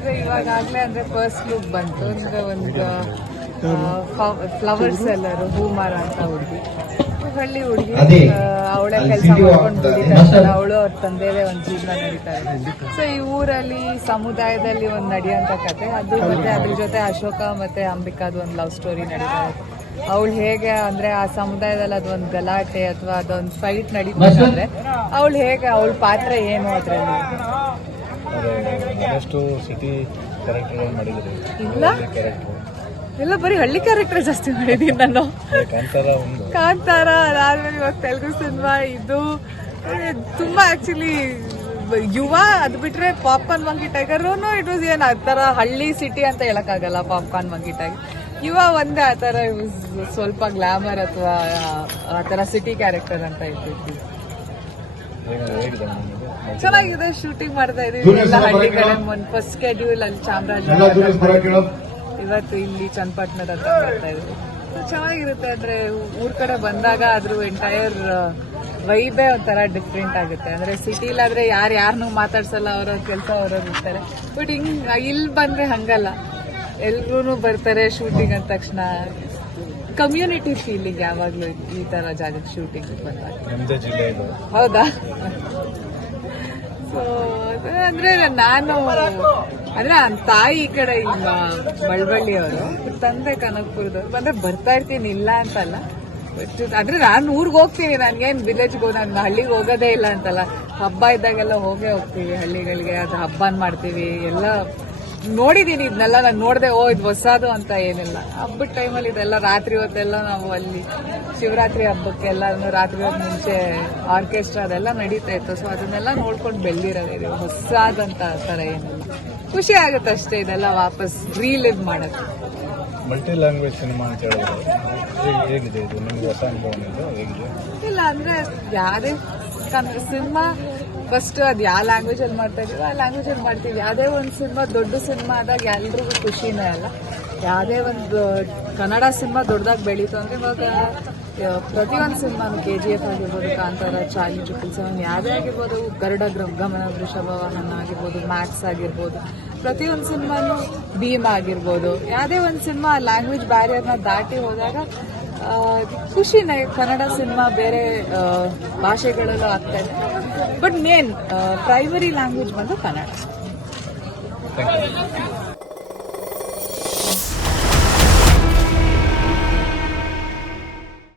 ಅಂದ್ರೆ ಇವಾಗಲೇ ಅಂದ್ರೆ ಫಸ್ಟ್ ಲುಕ್ ಬಂತು ಅಂದ್ರೆ ಒಂದು ಫ್ಲವರ್ಸ್ ಎಲ್ಲರು ಹೂಮಾರ ಅಂತ ಹುಡುಗಿ ಹಳ್ಳಿ ಹುಡುಗಿ ಅವಳೆ ಕೆಲಸ ಮಾಡ್ಕೊಂಡು ದುಡಿತಾರೆ ಅವಳು ಅವ್ರ ತಂದೆದೇ ಒಂದು ಜೀವನ ನಡೀತಾರೆ. ಸೊ ಈ ಊರಲ್ಲಿ ಸಮುದಾಯದಲ್ಲಿ ಒಂದು ನಡೆಯುವಂತ ಕತೆ ಅದು ಮತ್ತೆ ಅದ್ರ ಜೊತೆ ಅಶೋಕ ಮತ್ತೆ ಅಂಬಿಕಾದ ಒಂದು ಲವ್ ಸ್ಟೋರಿ ನಡೀತಾರೆ. ಅವಳು ಹೇಗೆ ಅಂದ್ರೆ ಆ ಸಮುದಾಯದಲ್ಲಿ ಅದೊಂದು ಗಲಾಟೆ ಅಥವಾ ಅದೊಂದು ಫೈಟ್ ನಡೀತಾರೆ ಅವಳು ಹೇಗೆ ಅವಳ ಪಾತ್ರ ಏನು ಅದ್ರಲ್ಲಿ ಇಲ್ಲ ಎಲ್ಲ ಬರೀ ಹಳ್ಳಿ ಕ್ಯಾರೆಕ್ಟರ್ ಜಾಸ್ತಿ ಮಾಡಿದೀನಿ ನಾನು. ಕಾಂತಾರ ಅದಾದ್ಮೇಲೆ ಇವಾಗ ತೆಲುಗು ಸಿನಿಮಾ ಇದು ತುಂಬಾ ಆಕ್ಚುಲಿ ಯುವ ಅದ್ ಬಿಟ್ರೆ popcorn monkey tiger it was ಏನ್ ಆತರ ಹಳ್ಳಿ ಸಿಟಿ ಅಂತ ಹೇಳಕ್ಕಾಗಲ್ಲ. ಪಾಪ್ಕಾರ್ನ್ ಮಂಕಿ ಟೈಗರ್ ಯುವ ಒಂದೇ ಆತರ ಸ್ವಲ್ಪ ಗ್ಲಾಮರ್ ಅಥವಾ ಆತರ ಸಿಟಿ ಕ್ಯಾರೆಕ್ಟರ್ ಅಂತ ಇರ್ತಿದ್ವಿ. ಚೆನ್ನಾಗಿದೆ, ಶೂಟಿಂಗ್ ಮಾಡ್ತಾ ಇದೀವಿ ಎಲ್ಲ ಹಳ್ಳಿ ಕಡೆ. ಫಸ್ಟ್ ಸ್ಕೆಡ್ಯೂಲ್ ಅಲ್ಲಿ ಚಾಮರಾಜನಗರ, ಇವತ್ತು ಇಲ್ಲಿ ಚನ್ನಪಟ್ಟಣದ ಹತ್ರ ಬರ್ತಾ ಇದ್ವಿ. ಚೆನ್ನಾಗಿರುತ್ತೆ ಅಂದ್ರೆ ಊರ್ ಕಡೆ ಬಂದಾಗ ಅದ್ರ ಎಂಟೈರ್ ವೈಬೇ ಒಂಥರ ಡಿಫ್ರೆಂಟ್ ಆಗುತ್ತೆ. ಅಂದ್ರೆ ಸಿಟಿಲಾದ್ರೆ ಯಾರನ್ನೂ ಮಾತಾಡ್ಸಲ್ಲ, ಅವ್ರವ್ರ ಕೆಲಸ ಅವ್ರವ್ರು ಇರ್ತಾರೆ. ಬಟ್ ಇಲ್ಲಿ ಬಂದ್ರೆ ಹಂಗಲ್ಲ, ಎಲ್ರೂ ಬರ್ತಾರೆ ಶೂಟಿಂಗ್ ಅಂದ ತಕ್ಷಣ ಕಮ್ಯುನಿಟಿ ಫೀಲಿಂಗ್ ಯಾವಾಗ್ಲೂ ಈ ತರ ಜಾಗಕ್ಕೆ ಶೂಟಿಂಗ್ ಬಂದಾಗ. ಹೌದಾ? ಸೊ ಅಂದ್ರೆ ನಾನು ಅಂದ್ರೆ ತಾಯಿ ಈ ಕಡೆ ಇಲ್ಲ ಬಳ್ವಳ್ಳಿಯವರು, ತಂದೆ ಕನಕಪುರದವ್ರು. ಅಂದ್ರೆ ಬರ್ತಾ ಇರ್ತೀನಿ ಇಲ್ಲ ಅಂತಲ್ಲ, ಅಂದ್ರೆ ನಾನು ಊರ್ಗ್ ಹೋಗ್ತೀನಿ, ನನ್ಗೇನ್ ವಿಲೇಜ್ಗೆ ನಾನು ಹಳ್ಳಿಗೆ ಹೋಗೋದೇ ಇಲ್ಲ ಅಂತಲ್ಲ. ಹಬ್ಬ ಇದ್ದಾಗೆಲ್ಲ ಹೋಗೇ ಹೋಗ್ತೀವಿ ಹಳ್ಳಿಗಳಿಗೆ, ಅದು ಹಬ್ಬನ್ ಮಾಡ್ತೀವಿ ಎಲ್ಲ ನೋಡಿದೀನಿ. ಇದನ್ನೆಲ್ಲ ನಾನು ನೋಡ್ದೆ ಇದು ಹೊಸದು ಅಂತ ಏನಿಲ್ಲ. ಹಬ್ಬದ ಟೈಮಲ್ಲಿ ಇದೆಲ್ಲ ರಾತ್ರಿ ಹೊತ್ತೆಲ್ಲ ನಾವು ಅಲ್ಲಿ ಶಿವರಾತ್ರಿ ಹಬ್ಬಕ್ಕೆಲ್ಲ ರಾತ್ರಿ ಹೊತ್ತು ಮುಂಚೆ ಆರ್ಕೆಸ್ಟ್ರಾ ಅದೆಲ್ಲ ನಡೀತಾ ಇತ್ತು. ಸೊ ಅದನ್ನೆಲ್ಲ ನೋಡ್ಕೊಂಡು ಬೆಳೆದಿರೋದು, ಹೊಸದಂತ ತರ ಏನಿಲ್ಲ. ಖುಷಿ ಆಗುತ್ತೆ ಅಷ್ಟೇ ಇದೆಲ್ಲ ವಾಪಸ್ ರೀಲಿವ್ ಮಾಡೋದು. ಮಲ್ಟಿ ಲ್ಯಾಂಗ್ವೇಜ್ ಸಿನಿಮಾ ಅಂತ ಹೇಳಿದ್ರೆ ಇದು ನಿಮ್ಗೆ ಹೊಸ ಅನುಭವ ಹೇಗಿದೆ? ಇಲ್ಲ ಅಂದ್ರೆ ಯಾವ್ದೇ ಸಿನಿಮಾ ಫಸ್ಟ್ ಅದು ಯಾವ ಲ್ಯಾಂಗ್ವೇಜ್ ಅಲ್ಲಿ ಮಾಡ್ತಾ ಇದೀವಿ ಆ ಲ್ಯಾಂಗ್ವೇಜ್ ಅಲ್ಲಿ ಮಾಡ್ತೀವಿ. ಯಾವುದೇ ಒಂದು ಸಿನಿಮಾ ದೊಡ್ಡ ಸಿನಿಮಾ ಆದಾಗ ಎಲ್ರಿಗೂ ಖುಷಿನೇ ಅಲ್ಲ. ಯಾವುದೇ ಒಂದು ಕನ್ನಡ ಸಿನಿಮಾ ದೊಡ್ಡದಾಗಿ ಬೆಳೀತು ಅಂದ್ರೆ ಇವಾಗ ಪ್ರತಿಯೊಂದು ಸಿನಿಮಾನು KGF ಆಗಿರ್ಬೋದು, ಕಾಂತಾರ, ಚಾರ್ಲಿ ಟ್ರಿಪಲ್ 7 ಯಾವುದೇ ಆಗಿರ್ಬೋದು, ಗರುಡ ಗಮನ, ವೃಷಭವಾಹನ ಆಗಿರ್ಬೋದು, ಮ್ಯಾಕ್ಸ್ ಆಗಿರ್ಬೋದು, ಪ್ರತಿಯೊಂದು ಸಿನಿಮಾನು ಭೀಮಾ ಆಗಿರ್ಬೋದು, ಯಾವುದೇ ಒಂದು ಸಿನಿಮಾ ಲ್ಯಾಂಗ್ವೇಜ್ ಬ್ಯಾರಿಯರ್ನ ದಾಟಿ ಹೋದಾಗ ಖುಷಿನೇ. ಕನ್ನಡ ಸಿನಿಮಾ ಬೇರೆ ಭಾಷೆಗಳಲ್ಲೂ ಆಗ್ತಾ ಇದೆ, ಬಟ್ ಮೇನ್ ಪ್ರೈಮರಿ ಲ್ಯಾಂಗ್ವೇಜ್ ಬಂದು ಕನ್ನಡ.